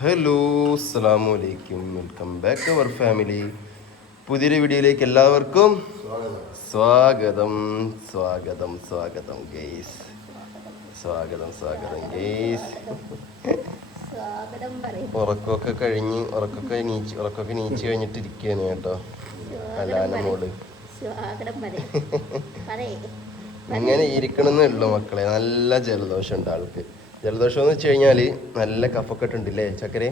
Hello അസ്സാമു അലൈക്കും welcome back അവർ family പുതിയൊരു വീഡിയോയിലേക്ക് എല്ലാവർക്കും സ്വാഗതം. സ്വാഗതം സ്വാഗതം ഗെയ്സ് സ്വാഗതം സ്വാഗതം ഗെയ്സ് ഉറക്കമൊക്കെ കഴിഞ്ഞ് ഉറക്കമൊക്കെ നീച്ച് ഉറക്കമൊക്കെ നീച്ച് കഴിഞ്ഞിട്ട് ഇരിക്കുകയാണ് കേട്ടോ അലാന മോൾ. ഇങ്ങനെ ഇരിക്കണമെന്നേ ഉള്ളൂ മക്കളെ. നല്ല ജലദോഷം ഉണ്ട് ആൾക്ക്. ജലദോഷം എന്ന് വെച്ച് കഴിഞ്ഞാൽ നല്ല കഫക്കെട്ട് ഉണ്ടല്ലേ ചക്കരെ?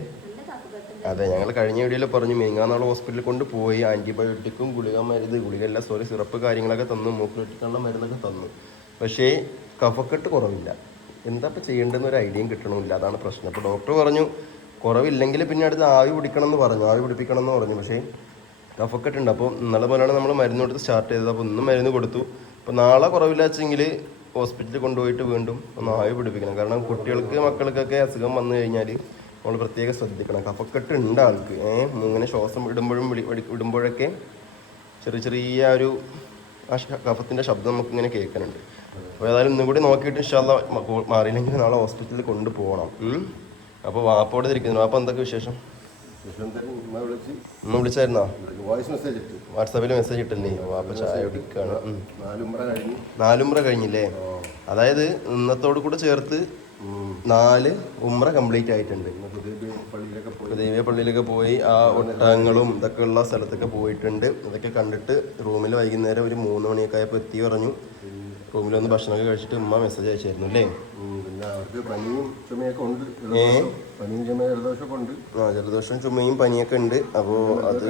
അതെ ഞങ്ങൾ കഴിഞ്ഞ വീഡിയോയിൽ പറഞ്ഞു മീങ്ങാന്നുള്ള ഹോസ്പിറ്റലിൽ കൊണ്ടുപോയി ആന്റിബയോട്ടിക്കും ഗുളിക മരുന്ന് ഗുളികല്ല സോറി സിറപ്പ് കാര്യങ്ങളൊക്കെ തന്നു മൂക്കിലൊട്ടിക്കാനുള്ള മരുന്നൊക്കെ തന്നു. പക്ഷേ കഫക്കെട്ട് കുറവില്ല. എന്താ ഇപ്പം ചെയ്യേണ്ടതെന്ന് ഒരു ഐഡിയയും കിട്ടണമില്ല അതാണ് പ്രശ്നം. അപ്പോൾ ഡോക്ടർ പറഞ്ഞു കുറവില്ലെങ്കിൽ പിന്നെ അടുത്ത് ആവി പിടിക്കണം എന്ന് പറഞ്ഞു ആവി പിടിപ്പിക്കണം എന്ന് പറഞ്ഞു. പക്ഷേ കഫക്കെട്ടുണ്ട്. അപ്പോൾ ഇന്നലെ പോലെയാണ് നമ്മൾ മരുന്ന് കൊടുത്ത് സ്റ്റാർട്ട് ചെയ്തത്. അപ്പോൾ ഇന്നും മരുന്ന് കൊടുത്തു. അപ്പോൾ നാളെ കുറവില്ല വെച്ചെങ്കിൽ ഹോസ്പിറ്റലിൽ കൊണ്ടുപോയിട്ട് വീണ്ടും ഒന്ന് ആവി പിടിപ്പിക്കണം. കാരണം കുട്ടികൾക്ക് മക്കൾക്കൊക്കെ അസുഖം വന്നു കഴിഞ്ഞാൽ നമ്മൾ പ്രത്യേകം ശ്രദ്ധിക്കണം. കഫക്കെട്ട് ഉണ്ട് ആൾക്ക്. ഏഹ് ഇങ്ങനെ ശ്വാസം ഇടുമ്പോഴും വിടുമ്പോഴൊക്കെ ചെറിയ ചെറിയ ഒരു ആ കഫത്തിന്റെ ശബ്ദം നമുക്ക് ഇങ്ങനെ കേൾക്കുന്നുണ്ട് അപ്പോൾ ഏതായാലും ഇന്നും കൂടി നോക്കിയിട്ട് ഇഷ്ടമല്ല മാറിയില്ലെങ്കിൽ നാളെ ഹോസ്പിറ്റലിൽ കൊണ്ടുപോകണം. അപ്പോൾ വാപ്പോടെ ഇരിക്കുന്നു വാപ്പ എന്തൊക്കെ വിശേഷം? ഉമ്മ വിളിച്ചായിരുന്നോ? വോയിസ് മെസ്സേജ് ഇട്ടു. വാട്സാപ്പിൽ മെസ്സേജ് ഇട്ടില്ലേ? വാപ്പ ചായ കുടിക്കുകയാണ് നാലുമ്പ്ര നാലുമ്പറ കഴിഞ്ഞു. നാലുമ്ര കഴിഞ്ഞില്ലേ? അതായത് ഇന്നത്തോട് കൂടെ ചേർത്ത് നാല് ഉമ്ര കംപ്ലീറ്റ് ആയിട്ടുണ്ട്. ദേവിയ പള്ളിയിലൊക്കെ പോയി. ആ ഒട്ടകങ്ങളും ഇതൊക്കെ ഉള്ള സ്ഥലത്തൊക്കെ പോയിട്ടുണ്ട്. ഇതൊക്കെ കണ്ടിട്ട് റൂമിൽ വൈകുന്നേരം ഒരു മൂന്ന് മണിയൊക്കെ ആയപ്പോൾ എത്തി പറഞ്ഞു. റൂമിൽ വന്ന് ഭക്ഷണമൊക്കെ കഴിച്ചിട്ട് ഉമ്മ മെസ്സേജ് അയച്ചായിരുന്നു അല്ലേ? പനിയും ചുമയൊക്കെ ഉണ്ട് ഏ? ജലദോഷം. പനിയും ചുമയും ജലദോഷമൊക്കെ ഉണ്ട്. ആ ജലദോഷവും ചുമയും പനിയൊക്കെ ഉണ്ട്. അപ്പോൾ അത്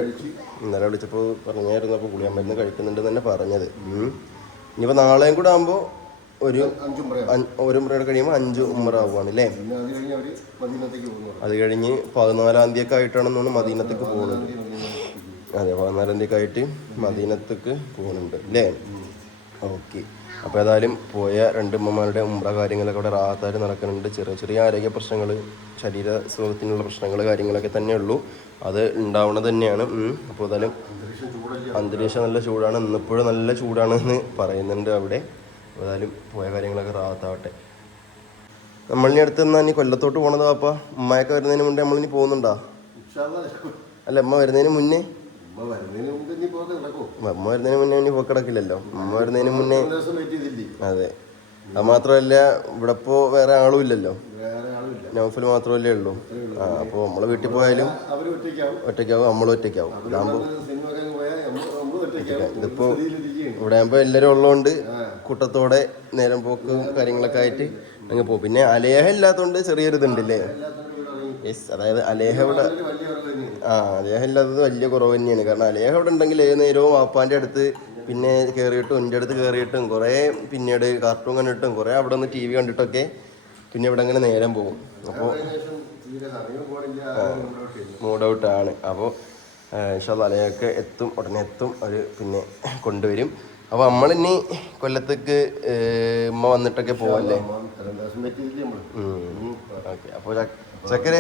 ഇന്നലെ വിളിച്ചപ്പോൾ പറഞ്ഞായിരുന്നു അപ്പോൾ ഗുളിയമ്മരുന്ന് കഴിക്കുന്നുണ്ട് തന്നെ പറഞ്ഞത്. ഇനിയിപ്പോ ഇനിയിപ്പോൾ നാളെയും കൂടെ ആകുമ്പോൾ ഒരു ഒരു ഉമ്രയുടെ കഴിയുമ്പോൾ അഞ്ച് ഉമ്ര ആവുകയാണ് അല്ലേ അത് കഴിഞ്ഞ് അത് പതിനാലാം തീയതി ഒക്കെ ആയിട്ടാണെന്നാണ് മദീനത്തേക്ക് പോകുന്നത്. അതെ പതിനാലാം തീയതി ഒക്കെ ആയിട്ട് മദീനത്തേക്ക് പോകുന്നുണ്ട് അല്ലേ ഓക്കെ. അപ്പോൾ ഏതായാലും പോയ രണ്ട് ഉമ്മമാരുടെ ഉമ്ര കാര്യങ്ങളൊക്കെ അവിടെ റാഹത്തായിട്ട് നടക്കുന്നുണ്ട്. ചെറിയ ചെറിയ ആരോഗ്യ പ്രശ്നങ്ങൾ ശരീര സുഖത്തിനുള്ള പ്രശ്നങ്ങൾ കാര്യങ്ങളൊക്കെ തന്നെ ഉള്ളൂ. അത് ഉണ്ടാവുന്നത് തന്നെയാണ്. അപ്പോൾ ഏതായാലും അന്തരീക്ഷം നല്ല ചൂടാണ്. ഇന്നിപ്പോഴും നല്ല ചൂടാണെന്ന് പറയുന്നുണ്ട് അവിടെ. ഏതായാലും പോയ കാര്യങ്ങളൊക്കെ റാഹത്താവട്ടെ നമ്മളിനി അടുത്ത് നിന്നാ ഇനി കൊല്ലത്തോട്ട് പോണത് പാപ്പ ഉമ്മയൊക്കെ വരുന്നതിന് മുന്നേ നമ്മളിനി പോകുന്നുണ്ടോ. അല്ല ഉമ്മ വരുന്നതിന് മുന്നേ? ഉമ്മ വരുന്നതിന് മുമ്പ് ഇനി പോക്ക് കിടക്കില്ലല്ലോ. അമ്മ വരുന്നതിന് മുന്നേ മുന്നേ അതെ. അത് മാത്രമല്ല ഇവിടെ ഇപ്പോ വേറെ ആളും ഇല്ലല്ലോ. നൗഫൽ മാത്രമല്ലേ ഉള്ളൂ. ആ അപ്പോൾ നമ്മളെ വീട്ടിൽ പോയാലും ഒറ്റയ്ക്കാവും. ഇതാകുമ്പോൾ നമ്മൾ ഒറ്റയ്ക്കാവും. ഇതിപ്പോ ഇവിടെ ആകുമ്പോൾ എല്ലാവരും ഉള്ളതുകൊണ്ട് കൂട്ടത്തോടെ നേരം പോക്കും കാര്യങ്ങളൊക്കെ ആയിട്ട് അങ്ങ് പോകും. പിന്നെ അലേഹ ഇല്ലാത്തതുകൊണ്ട് ചെറിയൊരു ഇതുണ്ടല്ലേ എല്ലാത്തിനും യെസ് അതായത് അലേഹ ഇവിടെ ആ അലേഹ ഇല്ലാത്തത് വലിയ കുറവ് തന്നെയാണ്. കാരണം അലേഹ ഇവിടെ ഉണ്ടെങ്കിൽ ഏത് നേരവും വാപ്പാന്റെ അടുത്ത് പിന്നെ കയറിയിട്ടും എന്റെ അടുത്ത് കയറിയിട്ടും കുറേ പിന്നീട് കാർട്ടൂൺ കണ്ടിട്ടും കുറേ അവിടെ നിന്ന് ടി വി കണ്ടിട്ടൊക്കെ പിന്നെ ഇവിടെ അങ്ങനെ നേരം പോകും. അപ്പോൾ മൂഡ് ആരും ഔട്ടാണ് അപ്പോൾ ഇഷ്ടം അലയൊക്കെ എത്തും ഉടനെ എത്തും അവർ പിന്നെ കൊണ്ടുവരും. അപ്പോൾ നമ്മൾ ഇനി കൊല്ലത്തേക്ക് ഉമ്മ വന്നിട്ടൊക്കെ പോവല്ലേ? ഓക്കെ. അപ്പോൾ ചക്കര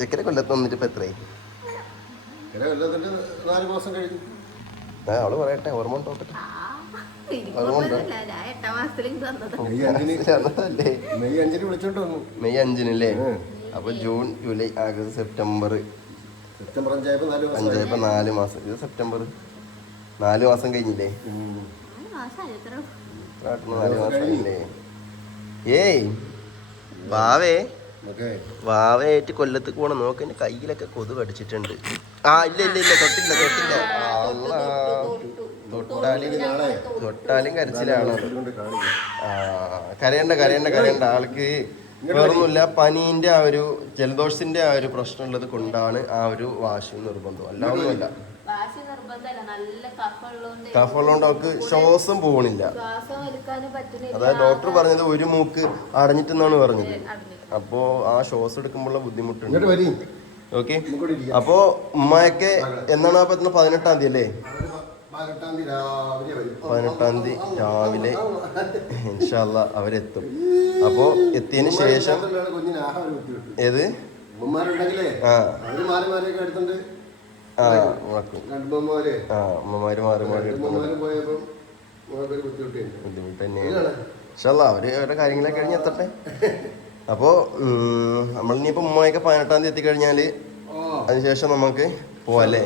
ചക്കര കൊല്ലത്ത് വന്നിട്ട് ഇപ്പം എത്രയായി? നാല് മാസം കഴിഞ്ഞു. അവൾ പറയട്ടെ ഓർമ്മ മെയ് അഞ്ചിനല്ലേ? അപ്പോൾ June July August September. September അഞ്ചായപ്പോ നാല് മാസം അഞ്ചായപ്പോൾ നാല് മാസം. ഇത് സെപ്റ്റംബർ. നാല് മാസം കഴിഞ്ഞില്ലേ? നാല് മാസം കഴിഞ്ഞില്ലേ ഏയ് വാവേ. വാവയായിട്ട് കൊല്ലത്തേക്ക് പോണം നോക്ക് എന്റെ കയ്യിലൊക്കെ കൊതു കടിച്ചിട്ടുണ്ട്. ആ ഇല്ല ഇല്ല ഇല്ല തൊട്ടില്ല തൊട്ടില്ല. അള്ളാ. തൊട്ടാലും തൊട്ടാലും കരച്ചിലാണ്. കരയണ്ട കരയണ്ട കരയണ്ട. ആൾക്ക് വേറൊന്നുമില്ല. പനീന്റെ ആ ഒരു ജലദോഷത്തിന്റെ ആ ഒരു പ്രശ്നം ഉള്ളത് കൊണ്ടാണ് ആ ഒരു വാശി നിർബന്ധം. അല്ല ഒന്നുമല്ല. വാശി അവർക്ക് നല്ല കഫുള്ളതുകൊണ്ട് അവൾക്ക് ശ്വാസം പോകണില്ല അതായത് ഡോക്ടർ പറഞ്ഞത് ഒരു മൂക്ക് അടഞ്ഞിട്ടെന്നാണ് പറഞ്ഞത്. അപ്പോ ആ ശ്വാസം എടുക്കുമ്പോഴുള്ള ബുദ്ധിമുട്ടുണ്ട്. ഓക്കെ. അപ്പോ ഉമ്മയൊക്കെ എന്നാണ് ആ എത്തുന്നത് പതിനെട്ടാം തീയതി അല്ലേ പതിനെട്ടാം തീയതി രാവിലെ ഇൻഷാല്ല അവരെത്തും. അപ്പോ എത്തിയതിന് ശേഷം ഏത്? ആ. ആ ഉണക്കും ആ ഉമ്മമാര് മാറി മാറി ബുദ്ധിമുട്ട് തന്നെയാണ്. ഇൻഷാല്ല അവർ അവരുടെ കാര്യങ്ങളൊക്കെ കഴിഞ്ഞ് എത്തട്ടെ? അപ്പോൾ നമ്മളിനിപ്പോൾ ഉമ്മയൊക്കെ പതിനെട്ടാം തീയതി എത്തിക്കഴിഞ്ഞാൽ അതിനുശേഷം നമുക്ക് പോവാല്ലേ?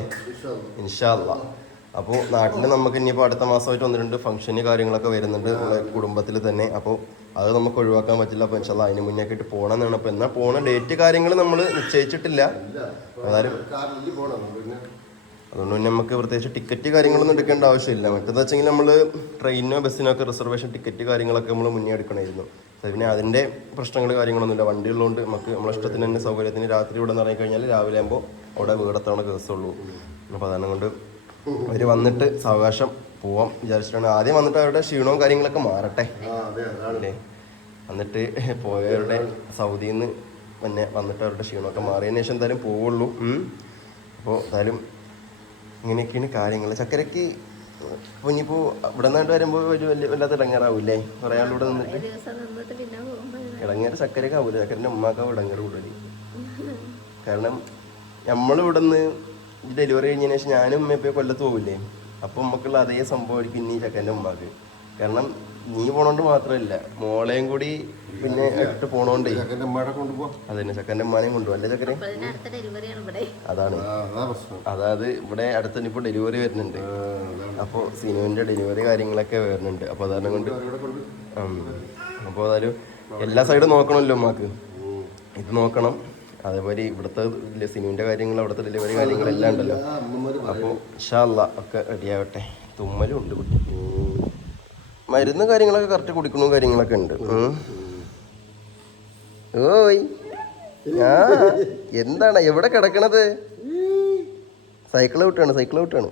ഇൻഷാല്ല അപ്പോൾ നാട്ടിൽ നമുക്ക് ഇനിയിപ്പോൾ അടുത്ത മാസമായിട്ട് ഒന്ന് രണ്ട് ഫംഗ്ഷന് കാര്യങ്ങളൊക്കെ വരുന്നുണ്ട് നമ്മുടെ കുടുംബത്തിൽ തന്നെ. അപ്പോൾ അത് നമുക്ക് ഒഴിവാക്കാൻ പറ്റില്ല. അപ്പോൾ ഇൻഷാല്ല അതിന് മുന്നേ ആയിട്ട് പോകണം എന്നാണ് അപ്പോൾ എന്നാൽ പോണ ഡേറ്റ് കാര്യങ്ങൾ നമ്മൾ നിശ്ചയിച്ചിട്ടില്ല. ഏതായാലും അതുകൊണ്ട് പിന്നെ നമുക്ക് പ്രത്യേകിച്ച് ടിക്കറ്റ് കാര്യങ്ങളൊന്നും എടുക്കേണ്ട ആവശ്യമില്ല. മറ്റേന്ന് വെച്ചെങ്കിൽ നമ്മൾ ട്രെയിനോ ബസ്സിനോ ഒക്കെ റിസർവേഷൻ ടിക്കറ്റ് കാര്യങ്ങളൊക്കെ നമ്മൾ മുന്നേ എടുക്കണമായിരുന്നു. പിന്നെ അതിന്റെ പ്രശ്നങ്ങൾ കാര്യങ്ങളൊന്നുമില്ല. വണ്ടി ഉള്ളതുകൊണ്ട് നമുക്ക് നമ്മളെ ഇഷ്ടത്തിന് തന്നെ സൗകര്യത്തിന് രാത്രി ഇവിടെ നിന്ന് ഇറങ്ങിക്കഴിഞ്ഞാൽ രാവിലെ ആകുമ്പോൾ അവിടെ വീടത്തവണ കേസുള്ളൂ അപ്പോൾ അതാണ് കൊണ്ട് അവർ വന്നിട്ട് സാവകാശം പോവാം വിചാരിച്ചിട്ടാണ്. ആദ്യം വന്നിട്ട് അവരുടെ ക്ഷീണവും കാര്യങ്ങളൊക്കെ മാറട്ടെ. അല്ലേ? എന്നിട്ട് പോയവരുടെ സൗദിയിൽ നിന്ന് പിന്നെ വന്നിട്ട് അവരുടെ ക്ഷീണമൊക്കെ മാറിയതിന് ശേഷം എന്തായാലും പോവുള്ളൂ. അപ്പോൾ എന്തായാലും ഇങ്ങനെയൊക്കെയാണ് കാര്യങ്ങൾ ചക്കരയ്ക്ക് ഇപ്പോൾ ഇനിയിപ്പോൾ ഇവിടെ നിന്നായിട്ട് വരുമ്പോൾ ഒരു വലിയ വല്ലാത്ത ഇടങ്ങാറാവില്ലേ? കുറേ ആളിവിടെ നിന്നിട്ട്. ഇടങ്ങേറ് ചക്കരയൊക്കെ ആവില്ല ചക്കരന്റെ ഉമ്മാക്കാവും ഇടങ്ങേറ് കൂടുതൽ കാരണം നമ്മളിവിടെ നിന്ന് ഡെലിവറി കഴിഞ്ഞതിന് ശേഷം ഞാനും ഉമ്മയപ്പോൾ കൊല്ലത്ത് പോവില്ലേ? അപ്പം നമുക്കുള്ള അതേ സംഭവമായിരിക്കും ഇനി ചക്കന്റെ ഉമ്മാക്ക്. കാരണം നീ പോണോണ്ട് മാത്രല്ല മോളെയും കൂടി പിന്നെ ഇട്ട് പോണോണ്ടേ. അതന്നെ ചക്കന്റെ ഉമ്മാനെയും കൊണ്ടുപോകും അല്ലേ ഇവിടെ. അതാണ്. ആ പ്രശ്നം. അതായത് ഇവിടെ അടുത്ത് ഇപ്പൊ ഡെലിവറി വരുന്നുണ്ട്. അപ്പൊ സിനിമന്റെ ഡെലിവറി കാര്യങ്ങളൊക്കെ വരുന്നുണ്ട്. അപ്പൊ അതാണ് കൊണ്ട് അപ്പൊ അതായത് എല്ലാ സൈഡും നോക്കണമല്ലോ ഉമ്മാക്ക്. ഇത് നോക്കണം. അതേപോലെ ഇവിടുത്തെ സിനിമന്റെ കാര്യങ്ങൾ അവിടുത്തെ ഡെലിവറി കാര്യങ്ങളെല്ലാം ഉണ്ടല്ലോ. അപ്പോൾ ഷാല്ല ഒക്കെ റെഡിയാവട്ടെ തുമ്മലും ഉണ്ട് കുട്ടി. മരുന്ന് കാര്യങ്ങളൊക്കെ കറക്റ്റ് കുടിക്കണു കാര്യങ്ങളൊക്കെ ഉണ്ട്. ഓയ്. ആ എന്താണ്? എവിടെ കിടക്കണത്? സൈക്കിൾ വിട്ടാണ് സൈക്കിൾ വിട്ടാണ്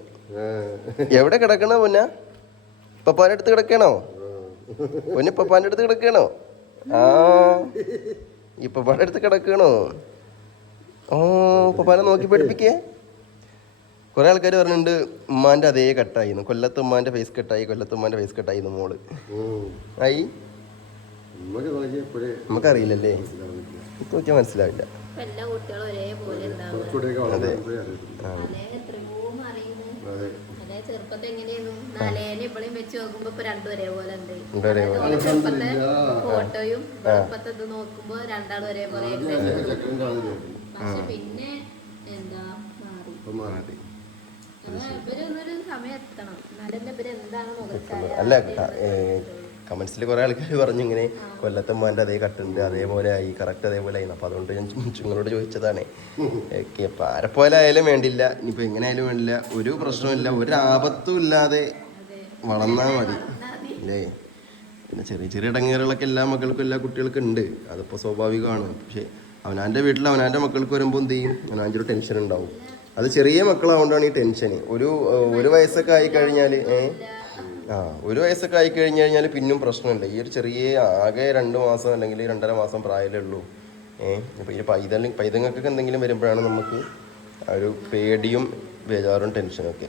എവിടെ കിടക്കണ പൊന്ന? പപ്പാന്റെ അടുത്ത് കിടക്കണോ? പൊന്ന പപ്പാന്റെ അടുത്ത് കിടക്കണോ? ആ ഈ പപ്പാന്റെ അടുത്ത് കിടക്കണോ? ഓ പപ്പാനെ നോക്കി പഠിപ്പിക്കേ. കുറെ ആൾക്കാർ പറഞ്ഞിട്ടുണ്ട് ഉമ്മാന്റെ അതേ കട്ടായിരുന്നു കൊല്ലത്ത് ഉമ്മാന്റെ ഫേസ് കട്ടായി കൊല്ലത്ത് ഉമ്മാന്റെ ഫേസ് കട്ടായിരുന്നു മോൾ. ആയി. നമുക്കറിയില്ലല്ലേ? ഇപ്പൊ നോക്കിയാൽ മനസ്സിലാവില്ല. അതെ. ചെറുപ്പത്തെ എങ്ങനെയായിരുന്നു? നാലേനെ ഇപ്പോഴും വെച്ച് നോക്കുമ്പോ ഇപ്പൊ രണ്ടും ഒരേപോലെ ഉണ്ട്. രണ്ടും ഒരേപോലെ. അതായത് ഓലെ ചെറുപ്പത്തെ ആ. ഫോട്ടോയും ചെറുപ്പത്തെ ഇത് നോക്കുമ്പോ രണ്ടാളും ഒരേപോലെ ഏകദേശം ചെക്കന്റെ ആദ്യം പക്ഷെ പിന്നെ എന്താ? മാറി. അല്ല കമന്റ്സിൽ കുറെ ആൾക്കാർ പറഞ്ഞു ഇങ്ങനെ കൊല്ലത്തമ്മാന്റെ അതേ കട്ടുണ്ട് അതേപോലെ ആയി കറക്റ്റ് അതേപോലെ ആയി അപ്പോൾ അതുകൊണ്ട് ഞാൻ നിങ്ങളോട് ചോദിച്ചതാണ്. ഓക്കെ അപ്പോൾ ആരെപ്പോലെ ആയാലും വേണ്ടില്ല. ഇനിയിപ്പോൾ എങ്ങനെ ആയാലും വേണ്ടില്ല. ഒരു പ്രശ്നമില്ല ഒരു ആപത്തും ഇല്ലാതെ വളർന്നാൽ മതി. അല്ലേ പിന്നെ ചെറിയ ചെറിയ ഇടങ്ങേറുകളൊക്കെ എല്ലാ മക്കൾക്കും എല്ലാ കുട്ടികൾക്കും ഉണ്ട്. അതിപ്പോൾ സ്വാഭാവികമാണ്. പക്ഷേ അവനാന്റെ വീട്ടിൽ അവനാന്റെ മക്കൾക്ക് വരുമ്പോൾ എന്ത് ചെയ്യും? അവനാന്റെ ഒരു ടെൻഷൻ ഉണ്ടാവും. അത് ചെറിയ മക്കളാവുകൊണ്ടാണ് ഈ ടെൻഷൻ ഒരു ഒരു വയസ്സൊക്കെ ആയി കഴിഞ്ഞാൽ ഏഹ് ആ ഒരു വയസ്സൊക്കെ ആയി കഴിഞ്ഞ് കഴിഞ്ഞാൽ പിന്നും പ്രശ്നമുണ്ട്. ഈ ഒരു ചെറിയ ആകെ രണ്ട് മാസം അല്ലെങ്കിൽ രണ്ടര മാസം പ്രായമേ ഉള്ളൂ. ഏഹ് അപ്പോൾ ഈ പൈതൽ പൈതങ്ങൾക്കൊക്കെ എന്തെങ്കിലും വരുമ്പോഴാണ് നമുക്ക് ആ ഒരു പേടിയും ബേജാറും ടെൻഷനും ഒക്കെ.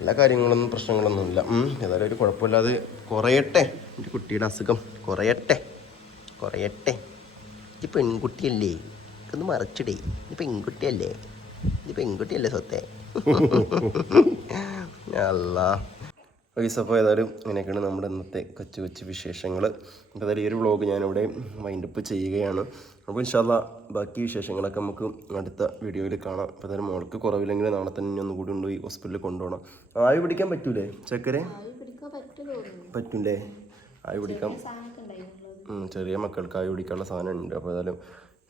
എല്ലാ കാര്യങ്ങളൊന്നും പ്രശ്നങ്ങളൊന്നുമില്ല ഇല്ല. ഏതായാലും ഒരു കുഴപ്പമില്ലാതെ കുറയട്ടെ. എന്റെ കുട്ടിയുടെ അസുഖം കുറയട്ടെ. കുറയട്ടെ. ഇത് പെൺകുട്ടിയല്ലേ? ഇതൊന്ന് മറച്ചിടേ. ഇത് പെൺകുട്ടിയല്ലേ? ഇത് പെൺകുട്ടിയല്ലേ സ്വത്തെ? അല്ല. പൈസ അപ്പോൾ ഏതായാലും ഇങ്ങനെയൊക്കെയാണ് നമ്മുടെ ഇന്നത്തെ കൊച്ചു കൊച്ചു വിശേഷങ്ങൾ അപ്പോൾ ഏതായാലും ഈ ഒരു വ്ളോഗ് ഞാനിവിടെ വൈൻഡപ്പ് ചെയ്യുകയാണ്. അപ്പോൾ ഇൻഷാല്ല ബാക്കി വിശേഷങ്ങളൊക്കെ നമുക്ക് അടുത്ത വീഡിയോയിൽ കാണാം. അപ്പോൾ ഏതായാലും മോൾക്ക് കുറവില്ലെങ്കിൽ നാളെ തന്നെ ഇനി ഒന്നുകൂടി കൊണ്ടുപോയി ഹോസ്പിറ്റലിൽ കൊണ്ടുപോകണം. ആവി പിടിക്കാൻ പറ്റൂലേ ചക്കരെ? പറ്റൂലേ ആവി പിടിക്കാം. ചെറിയ മക്കൾക്ക് ആവി പിടിക്കാനുള്ള സാധനം ഉണ്ട്. അപ്പോൾ ഏതായാലും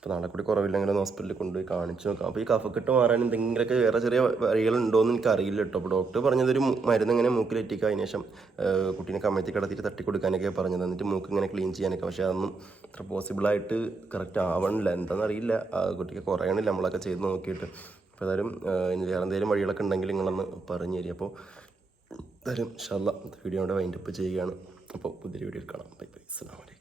ഇപ്പോൾ നാളെ കൂടി കുറവില്ലെങ്കിൽ ഒന്ന് ഹോസ്പിറ്റലിൽ കൊണ്ടുപോയി കാണിച്ചു നോക്കാം. അപ്പോൾ ഈ കഫക്കെട്ട് മാറാൻ എന്തെങ്കിലുമൊക്കെ വേറെ ചെറിയ വഴികളുണ്ടോയെന്ന് എനിക്ക് അറിയില്ല കേട്ടോ. അപ്പോൾ ഡോക്ടർ പറഞ്ഞതൊരു മരുന്ന് ഇങ്ങനെ മൂക്കിൽ അതിന് ശേഷം കുട്ടീനെ കമ്മത്തി കിടത്തിയിട്ട് തട്ടി കൊടുക്കാനൊക്കെ പറഞ്ഞത്. എന്നിട്ട് മൂക്ക് ഇങ്ങനെ ക്ലീൻ ചെയ്യാനൊക്കെ. പക്ഷേ അതൊന്നും അത്ര പോസിബിളായിട്ട് കറക്റ്റ് ആവണില്ല. എന്താണെന്ന് അറിയില്ല. ആ കുട്ടിക്ക് കുറയണില്ല. നമ്മളൊക്കെ ചെയ്ത് നോക്കിയിട്ട്. അപ്പോൾ ഏതായാലും ഇനി വേറെ എന്തെങ്കിലും വഴികളൊക്കെ ഉണ്ടെങ്കിൽ നിങ്ങളൊന്ന് പറഞ്ഞു തരിക അപ്പോൾ എന്തായാലും ഷല്ല വീഡിയോയുടെ വൈൻഡപ്പ് ചെയ്യുകയാണ്. അപ്പോൾ പുതിയൊരു വീഡിയോയിൽ കാണാം. Bye bye. അസ്സാം വലൈക്കും